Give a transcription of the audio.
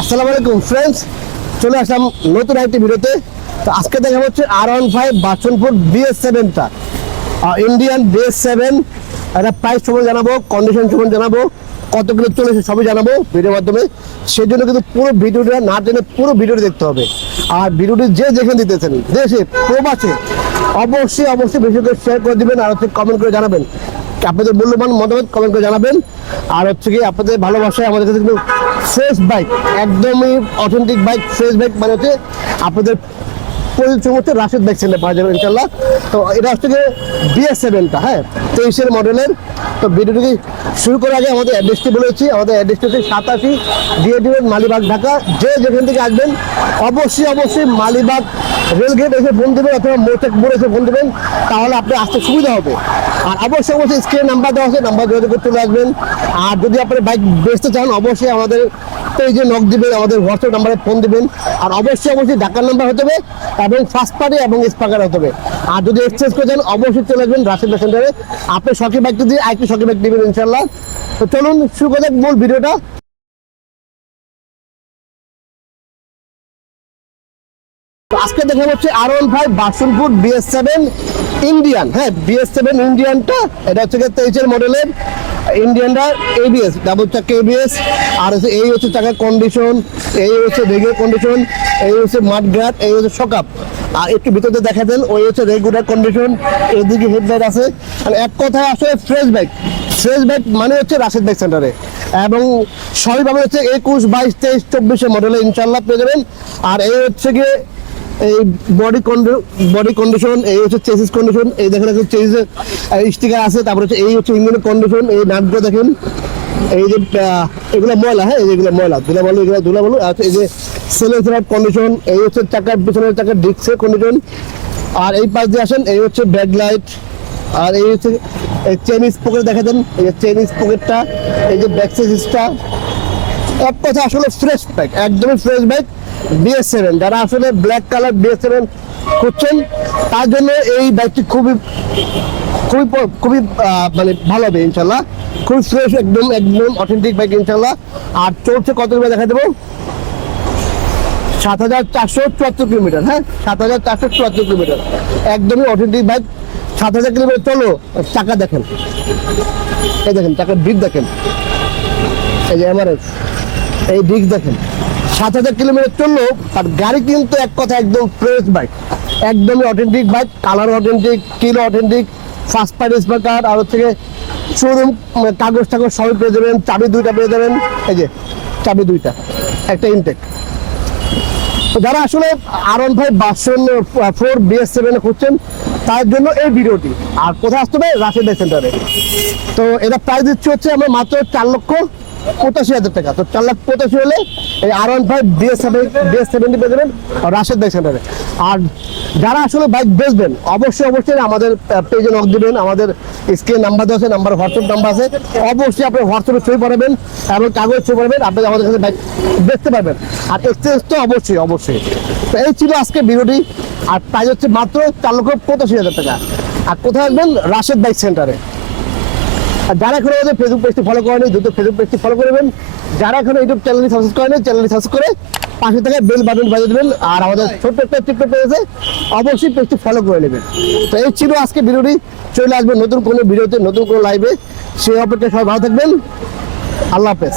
আসসালামু আলাইকুম ফ্রেন্ডস, চলে আসলাম নতুন একটি ভিডিওতে। তো আজকে দেখা হচ্ছে R15 বাসনপুর BS7টা ইন্ডিয়ান BS7। একটা প্রাইস সময় জানাবো, কন্ডিশন সময় জানাবো, কত কিলো চলেছে সবই জানাবো ভিডিওর মাধ্যমে। সেই জন্য কিন্তু পুরো ভিডিওটা না টেনে পুরো ভিডিওটি দেখতে হবে। আর ভিডিওটি যে যেখানে দিতেছেন, দেশে প্রবাসে, অবশ্যই অবশ্যই বেশি করে শেয়ার করে দিবেন, আর হচ্ছে কমেন্ট করে জানাবেন আপনাদের মূল্যবান মতামত, কমেন্ট করে জানাবেন। আর হচ্ছে কি আপনাদের ভালোবাসায় আমাদের কাছে কিন্তু ফ্রেশ বাইক, একদমই অথেন্টিক বাইক, ফ্রেশ বাইক মানে হচ্ছে আপনাদের পরিচয় হচ্ছে রাশেদ বাইক সেন্টার পাওয়া যাবে ইনশাল্লাহ। তো এটা হচ্ছে গিয়ে BS7টা, হ্যাঁ 23-এর মডেলের। তো ভিডিওটি শুরু করার আগে আমাদের অ্যাড্রেসটি বলেছি, আমাদের অ্যাড্রেসটি হচ্ছে 87 DA মালিবাগ ঢাকা। যে যেখান থেকে আসবেন অবশ্যই অবশ্যই মালিবাগ রেলগেট এসে ফোন দেবেন অথবা মোড় এসে ফোন দেবেন, তাহলে আপনি আসতে সুবিধা হবে। আর অবশ্যই অবশ্যই স্ক্রিনে নাম্বার দেওয়া আছে, নাম্বার যোগাযোগ করে চলে আসবেন। আর যদি আপনি বাইক বেচতে চান অবশ্যই আমাদের পেজে নক দিবেন, আমাদের হোয়াটসঅ্যাপ নাম্বারে ফোন দিবেন। আর অবশ্যই অবশ্যই ঢাকার নাম্বার হতে হবে এবং ফার্স্ট পার্টি এবং স্পাকার হতে হবে। আর যদি এক্সচেঞ্জ করে যান অবশ্যই চলে আসবেন রাশেদ বাইক সেন্টারে। আপনি শখের বাইকটি দিয়ে আরেকটি শখের বাইক নেবেন ইনশাল্লাহ। তো চলুন শুরু করে যাক মূল ভিডিওটা। আজকে দেখা হচ্ছে R15 বাসনপুর BS7 ইন্ডিয়ান, হ্যাঁ BS7 ইন্ডিয়ানটা। এটা হচ্ছে 23-এর মডেলের ইন্ডিয়ানটা ABS, ডাবল চাকা ABS। আর হচ্ছে এই হচ্ছে চাকার কন্ডিশন, এই হচ্ছে রেগের কন্ডিশন, এই হচ্ছে মাডগার্ড, এই হচ্ছে শকআপ। আর একটু ভিতরে দেখা দেন, ওই হচ্ছে রেগুলার কন্ডিশন, এদিকে হেডলাইট আছে। মানে এক কথায় আসলে ফ্রেশ বাইক। ফ্রেশ বাইক মানে হচ্ছে রাশেদ বাইক সেন্টারে। এবং সবই পাবেন হচ্ছে 21, 22, 23, 24-এর মডেলে ইনশাল্লাহ পেয়ে যাবেন। আর এই হচ্ছে গিয়ে এই বডি কন্ডিশন, এই হচ্ছে চেসিস কন্ডিশন, এই দেখেন চেসিসের স্টিকার আছে। তারপরে হচ্ছে এই হচ্ছে ইঞ্জিনের কন্ডিশন, এই নাটগুলো দেখেন, এই যে এগুলো ময়লা, হ্যাঁ এগুলো ময়লা ধুলা বলো, এগুলো ধুলা বলো। আর এই যে সেলেন্সার কন্ডিশন, এই হচ্ছে চাকার পিছনের চাকার ডিস্কের কন্ডিশন। আর এই পাশ দিয়ে আসেন, এই হচ্ছে ব্যাক লাইট। আর এই হচ্ছে চেন স্পকেট দেখা দেন, এই যে চেন স্পকেটটা, এই যে ব্যাক চেসিসটা। এক কথা আসলে ফ্রেশ বাইক, একদমই ফ্রেশ বাইক BS7। যারা আসলে ব্ল্যাক কালার BS7 করছেন তার জন্য এই বাইকটি খুবই খুবই খুবই মানে ভালো হবে ইনশাল্লাহ। খুব ফ্রেশ, একদম একদম অথেন্টিক বাইক ইনশাল্লাহ। আর চলছে কত কিলোমিটার দেখা দেবো, 7474 কিলোমিটার, হ্যাঁ 7474 কিলোমিটার, একদমই অথেন্টিক বাইক। 7000 কিলোমিটার চলো। চাকা দেখেন, এই দেখেন চাকার ডিস্ক দেখেন, এই যে এমআরএফ, এই ডিস্ক দেখেন। 7000 কিলোমিটার চললো, আর গাড়ি কিন্তু এক কথা একদম ফ্রেশ বাইক, একদমই authentic bike. Colour authentic, kilo authentic, first party স্পাকার। আর হচ্ছে শোরুম কাগজ টাগজ সবই পেয়ে যাবেন। চাবি 2টা পেয়ে যাবেন, এই যে চাবি 2টা, একটা ইনটেক। তো যারা আসলে R15 বাসনপুর BS7 খুঁজছেন তার জন্য এই ভিডিওটি। আর কোথায় আসতে হবে, রাশেদ বাইক সেন্টারে। তো এটা প্রাইস দিচ্ছি হচ্ছে আমরা মাত্র 4,85,000 টাকা। তো 4,85,000 হলে এই R15 BS7 পেয়ে যাবেন রাশেদ বাইক সেন্টারে। আর যারা আসলে বাইক বেচবেন অবশ্যই অবশ্যই আমাদের পেজে নক দিবেন, আমাদের স্ক্রিনে নাম্বার দেওয়া আছে, নাম্বার হোয়াটসঅ্যাপ নাম্বার আছে। অবশ্যই আপনি হোয়াটসঅ্যাপে ছবি পাঠাবেন এবং কাগজ ছবি পাঠাবেন, আপনি আমাদের কাছে বাইক বেচতে পারবেন। আর এক্সচেঞ্জ তো অবশ্যই অবশ্যই। তো এই ছিল আজকে ভিডিওটি। আর প্রাইস হচ্ছে মাত্র 4,85,000 টাকা। আর কোথায় আসবেন, রাশেদ বাইক সেন্টারে। আর যারা এখন আমাদের ফেসবুক পেজটি ফলো করেনি দ্রুত ফেসবুক পেজটি ফলো করবেন। যারা এখন ইউটিউব চ্যানেলটি সাবস্ক্রাইব করেনি চ্যানেলটি সাবস্ক্রাইব করে পাশে থেকে বেল বাটন বাজিয়ে দেবেন। আর আমাদের ছোট্ট একটা টিকটক পেজ আছে, অবশ্যই পেজটি ফলো করে নেবেন। তো এই ছিল আজকে ভিডিওটি। চলে আসবেন নতুন কোনো ভিডিওতে, নতুন কোনো লাইভে। সেই অপেক্ষায় সবাই ভালো থাকবেন। আল্লাহ হাফেজ।